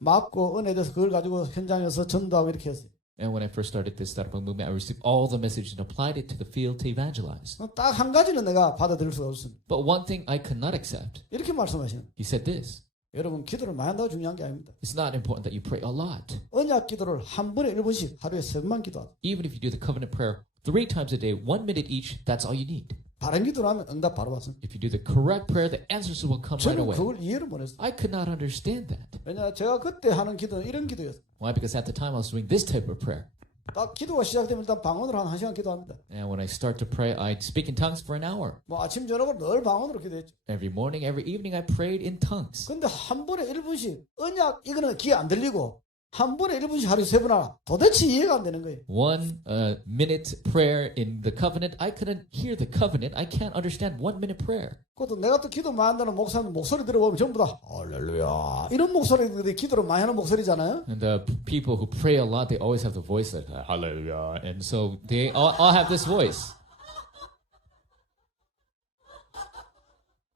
맞고 은혜돼서 그걸 가지고 현장에서 전도하고 이렇게 했어요. And when I first started this startup movement, I received all the message and applied it to the field to evangelize. 딱 한 가지는 내가 받아들일 수가 없습니다. But one thing I could not accept, 이렇게 말씀하시는. he said this. 여러분 기도를 많이 한다고 중요한 게 아닙니다. It's not important that you pray a lot. 언약 기도를 한 번에 1분씩 하루에 3번만 기도하다. Even if you do the covenant prayer 3 times a day, 1 minute each, that's all you need. 바른 기도를 하면 응답 바로 받습니다. If you do the correct prayer, the answers will come right 저는 away. 그걸 이해를 못했어요. I could not understand that. 왜냐 제가 그때 하는 기도는 이런 기도였어요. Why? Because at the time I was doing this type of prayer. 딱 기도가 시작되면 일단 방언으로 한 1시간 기도합니다. And when I start to pray, I'd speak in tongues for an hour. 뭐 아침 저녁으로 늘 방언으로 기도했죠. Every morning, every evening, I prayed in tongues. 근데 한 번에 1분씩 언약 이거는 귀에 안 들리고 한 번에 1분씩 하루에 3번 하나 도대체 이해가 안 되는 거예요. 1 minute prayer in the covenant, I couldn't hear the covenant. I can't understand 1 minute prayer. 그것도 내가 또 기도 많이 한다는 목사님 목소리 들어보면 전부 다 할렐루야 이런 목소리들이 기도를 많이 하는 목소리잖아요. And the people who pray a lot, they always have the voice like hallelujah. And so they all have this voice.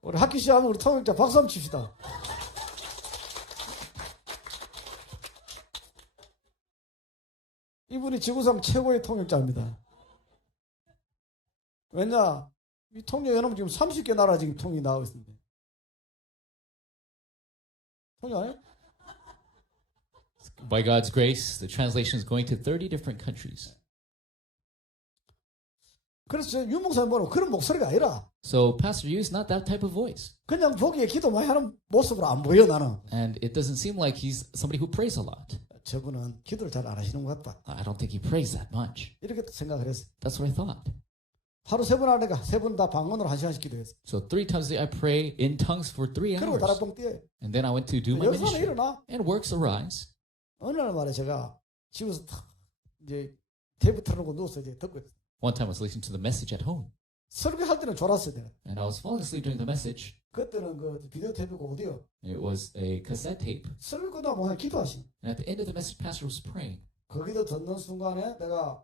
우리 학기 시작하면 우리 통역자 박수 한번 칩시다. 이분이 지구상 최고의 통역자입니다. 왜냐? 이 통역 연합 지금 30개 나라 지금 통역이 나오고 있습니다. 통역 안 해요? By God's grace, the translation is going to 30 different countries. 그래서 저 유목사님 보면 그런 목소리가 아니라 So Pastor Yu is not that type of voice. 그냥 보기에 기도 많이 하는 모습으로 안 보여 나는. And it doesn't seem like he's somebody who prays a lot. 저분은 기도를 잘 안 하시는 것 같다. I don't think he prays that much. 이렇게 생각을 했어요. That's what I thought. 하루 3번 하니까 3번 다 방언으로 1시간씩 기도했어요. So 3 times a day I pray in tongues for 3 그리고 hours. 다락방 뛰어요. And then I went to do my 여기서 ministry. 일어나. And works arise. 어느 날 말에 제가 집에서 탁 이제 테이프 틀어놓고 누워서 이제 듣고 있어요. One time I was listening to the message at home. 설교할 때는 졸았어요. 내가. And I was falling asleep during the message. 그때는 그 비디오 테이프고 어디요? It was a cassette tape. 설교 끝나고 그냥 기도하시네. And at the end of the message, Pastor was praying. 거기도 듣는 순간에 내가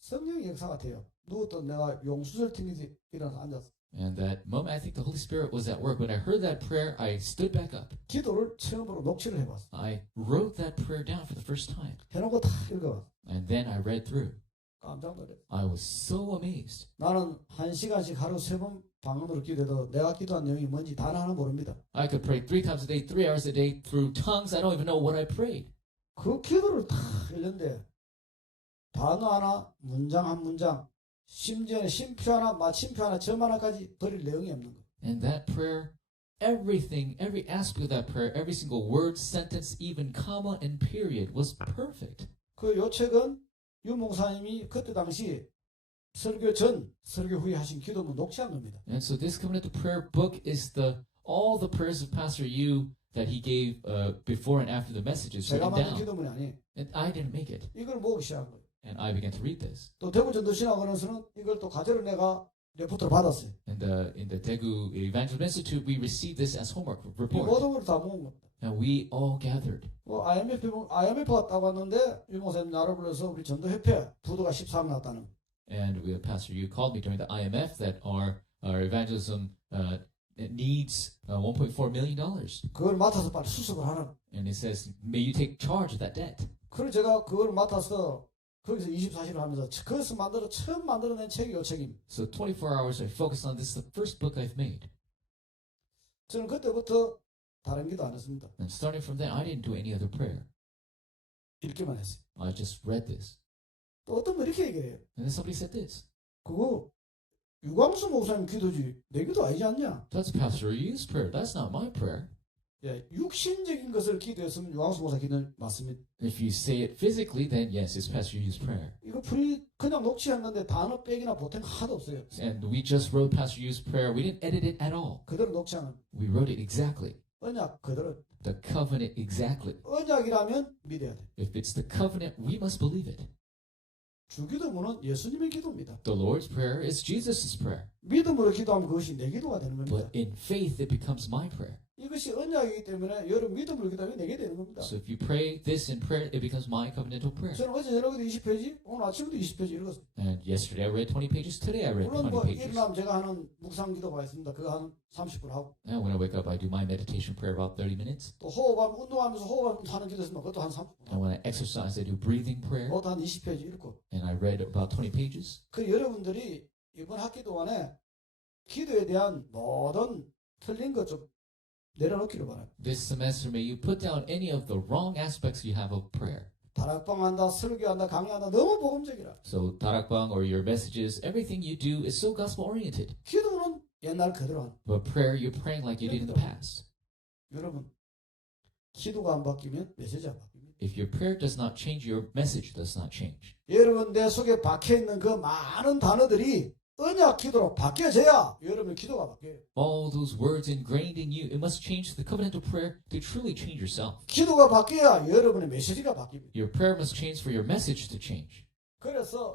성령의 역사 같아요. 누웠던 내가 용수절 튕기지 일어나서 앉았어. And that moment, I think the Holy Spirit was at work. When I heard that prayer, I stood back up. 기도를 처음으로 녹취를 해봤어. I wrote that prayer down for the first time. 해놓고 다 읽어봤어. And then I read through. 깜짝 놀랐어. I was so amazed. 나는 1시간씩 하루 3번 방언으로 기도해도 내가 기도한 내용이 뭔지 다 하나 모릅니다. I could pray 3 times a day, 3 hours a day through tongues. I don't even know what I prayed. 그 기도를 다 읽는데 단어 하나, 문장 한 문장, 심지어는 심표 하나, 마침표 하나, 점 하나까지 버릴 내용이 없는 거예요. And that prayer, everything, every aspect of that prayer, every single word, sentence, even comma and period was perfect. 그 요 책은 유 목사님이 그때 당시 설교 전, 설교 후에 하신 기도문 녹취한 겁니다. And so this covenantal prayer book is all the prayers of Pastor Yu that he gave before and after the messages 제가 written 만든 down. 기도문이 아니에요. And I didn't make it. 이걸 보기 시작한 거예요. And I began to read this. 또 대구 전도신학원에서는 이걸 또 가져를 내가 레포트를 받았어요. And in the Daegu Evangelism Institute, we received this as homework 이 report. 모든 걸 다 모은 겁니다. And we all gathered. IMF가 딱 왔는데 유 목사님 나를 불러서 우리 전도협회 부도가 13 나왔다는 거예요. And Pastor Yu called me during the IMF that our evangelism needs $1.4 million. 그걸 맡아서 빨리 수습을 하라고. And he says, may you take charge of that debt. 그래서 제가 그걸 맡아서 거기서 24시를 하면서 거기서 처음 만들어낸 책이 이 책입니다. So 24 hours I focused on this, the first book I've made. 저는 그때부터 다른 기도 안 했습니다. And starting from then, I didn't do any other prayer. 읽기만 했어요. I just read this. 또 어떤 분이 이렇게 얘기해요. And then somebody said this. 그거 유광수 목사님 기도지 내 기도 아니지 않냐? That's Pastor Yu's prayer. That's not my prayer. 예, 육신적인 것을 기도했으면 유광수 목사 기도는 맞습니다. If you say it physically, then yes, it's Pastor Yu's prayer. 이거 그냥 녹취했는데 단어 빼기나 보탬 하나도 없어요. And we just wrote Pastor Yu's prayer. We didn't edit it at all. 그대로 녹취하는 We wrote it exactly. 언약 그대로. The covenant exactly. 언약이라면 믿어야 돼. If it's the covenant, we must believe it. 주기도문은 예수님의 기도입니다. The Lord's prayer is Jesus' prayer. 믿음으로 기도하면 그것이 내 기도가 되는 겁니다. But in faith, it becomes my prayer. 이것이 언약이기 때문에 여러분 믿음으로 기도하면 내게 되는 겁니다. So if you pray this in prayer, it becomes my covenantal prayer. 저는 어제 저녁에도 20페이지, 오늘 아침에도 20페이지 읽었어요. And yesterday I read 20 pages. Today I read 물론 20 뭐 pages. 일어나면 제가 하는 묵상 기도가 있습니다. 그거 한 30분 하고 And when I wake up, I do my meditation prayer about 30 minutes. 또 호흡하면 운동하면서 호흡하면서 하는 기도 있으면 그것도 한 30분 And 하고 when I exercise, I do breathing prayer. 그것도 한 20페이지 읽고 And I read about 20 pages. 그 여러분들이 이번 학기 동안에 기도에 대한 모든 틀린 것 좀 내려놓기를 바랍니다. This semester, may you put down any of the wrong aspects you have of prayer. 다락방 한다, 설교한다, 강의한다 너무 복음적이라. So darakbang or your messages, everything you do is so gospel oriented. 기도는 옛날 그대로 한. But prayer, you're praying like you did in the past. 여러분 기도가 안 바뀌면 메시지 안 바뀝니다. If your prayer does not change, your message does not change. 여러분 내 속에 박혀있는 그 많은 단어들이 언약 기도로 바뀌어져야 여러분 기도가 바뀌어요. All those words ingrained in you, it must change the covenantal prayer to truly change yourself. 기도가 바뀌어야 여러분의 메시지가 바뀝니다. Your prayer must change for your message to change. 그래서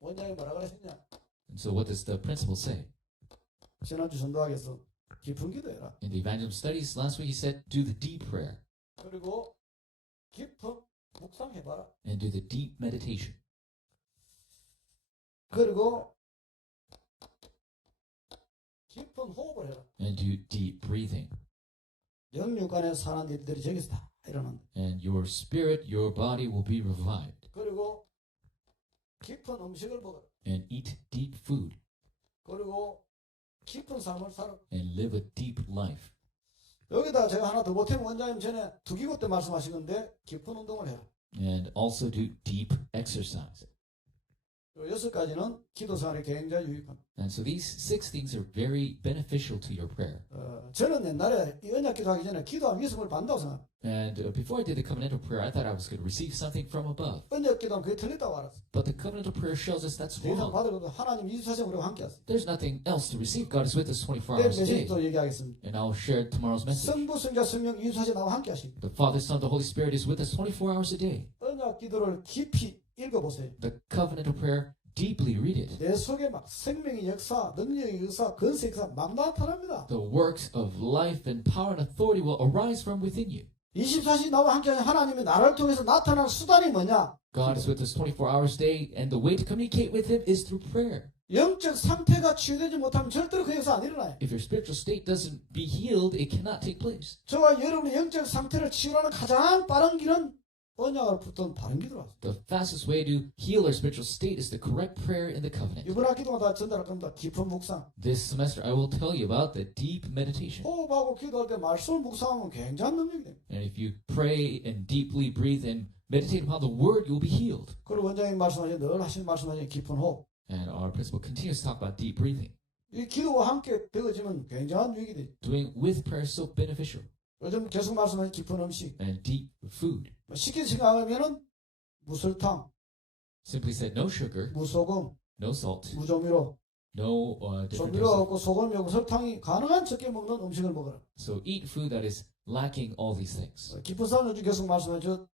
원장이 뭐라 그랬냐? And so what does the principle say? 지난주 전도학에서 깊은 기도해라. In the evangelism studies last week, he said, do the deep prayer 그리고 깊은 묵상해봐라. and do the deep meditation. 그리고 깊은 호흡을 해라. And do deep breathing. 영육간에 사는 일들이 저기서 다 일어난다. And your spirit, your body will be revived. 그리고 깊은 음식을 먹어라. And eat deep food. 그리고 깊은 삶을 살아. And live a deep life. 여기다 제가 하나 더 보태면 원장님 전에 두기고 때 말씀하신 건데 깊은 운동을 해라. And also do deep exercise. 요 6가지는 기도 생활에 굉장히 유익합니다. And so these 6 things are very beneficial to your prayer. 저는 옛날에 이 언약 기도하기 전에 기도하면 위성을 받는다고 생각합니다. And before I did the covenantal prayer, I thought I was going to receive something from above. 언약 기도하면 그게 틀렸다고 알았어요. But the covenantal prayer shows us that's 더 이상 wrong. 받을 것도 하나님 24시간 우리와 함께 하세요. There's nothing else to receive. God is with us 24 내일 hours a day. 메시지도 얘기하겠습니다. And I'll share tomorrow's message. 성부, 성자, 성령 24시간 나와 함께 하십니다. The Father, Son, the Holy Spirit is with us 24 hours a day. 언약 기도를 깊이 읽어보세요. The covenantal prayer, deeply read it. 내 속에 막 생명의 역사, 능력의 역사, 건설의 역사 막 나타납니다. The works of life and power and authority will arise from within you. 24시 나와 함께 하는 하나님이 나를 통해서 나타나는 수단이 뭐냐? God is with us 24 hours a day, and the way to communicate with Him is through prayer. 영적 상태가 치유되지 못하면 절대로 그 역사 안 일어나요. If your spiritual state doesn't be healed, it cannot take place. 저와 여러분의 영적 상태를 치유하는 가장 빠른 길은 언약으로 붙은 바른 기도라. The fastest way to heal our spiritual state is the correct prayer in the covenant. 이번 학기 동안 다 전달할 겁니다. 깊은 묵상. This semester, I will tell you about the deep meditation. 호흡하고 기도할 때 말씀을 묵상하면 굉장한 능력이 됩니다. And if you pray and deeply breathe and meditate upon the word, you will be healed. 그리고 원장님 말씀하신 늘 하신 말씀하신 깊은 호흡. And our principal continues to talk about deep breathing. 이 기도와 함께 배워지면 굉장한 유익이 돼요. Doing with prayer is so beneficial. 요즘 계속 말씀하신 깊은 음식. And deep food. 쉽게 생각하면은 무설탕, Simply said, no sugar, 무소금, no salt, 무조미로. no different 조미료 doses. 없고 소금이 없고 설탕이 가능한 적게 먹는 음식을 먹어라. So eat food that is lacking all these things. 깊은 삶 요즘 계속 말씀하죠.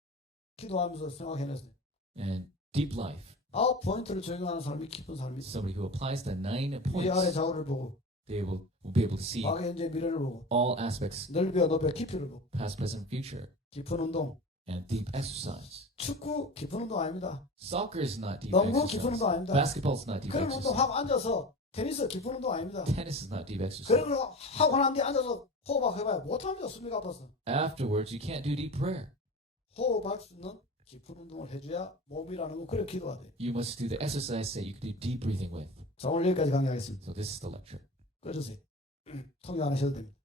기도하면서 생각해냈어요. And deep life. 9포인트를 적용하는 사람이 깊은 삶이 있어요. Somebody who applies the 9 위 아래 points, 자우를 보고 they will be able to see 과거 현재 미래를 보고 all aspects, 넓이와 높이와 깊이를 보고 past, present, future, 깊은 운동. and deep exercise. 축구 깊은 운동 아닙니다. Soccer is not deep 농구 깊은 exercise. 운동 아닙니다. Basketball is not deep 그런 exercise. 운동하고 앉아서 테니스 깊은 운동 아닙니다. Tennis is not deep exercise. 그런 거 하고 난 뒤에 앉아서 호흡하고 해봐야 못합니다. 숨이 가빠서. Afterwards, you can't do deep prayer. 호흡할 수 있는 깊은 운동을 해줘야 몸이라는 건 그래 기도가 돼. You must do the exercise that you can do deep breathing with. 자, 오늘 여기까지 강의하겠습니다. So this is the lecture. 꺼주세요. 통역 안 하셔도 됩니다.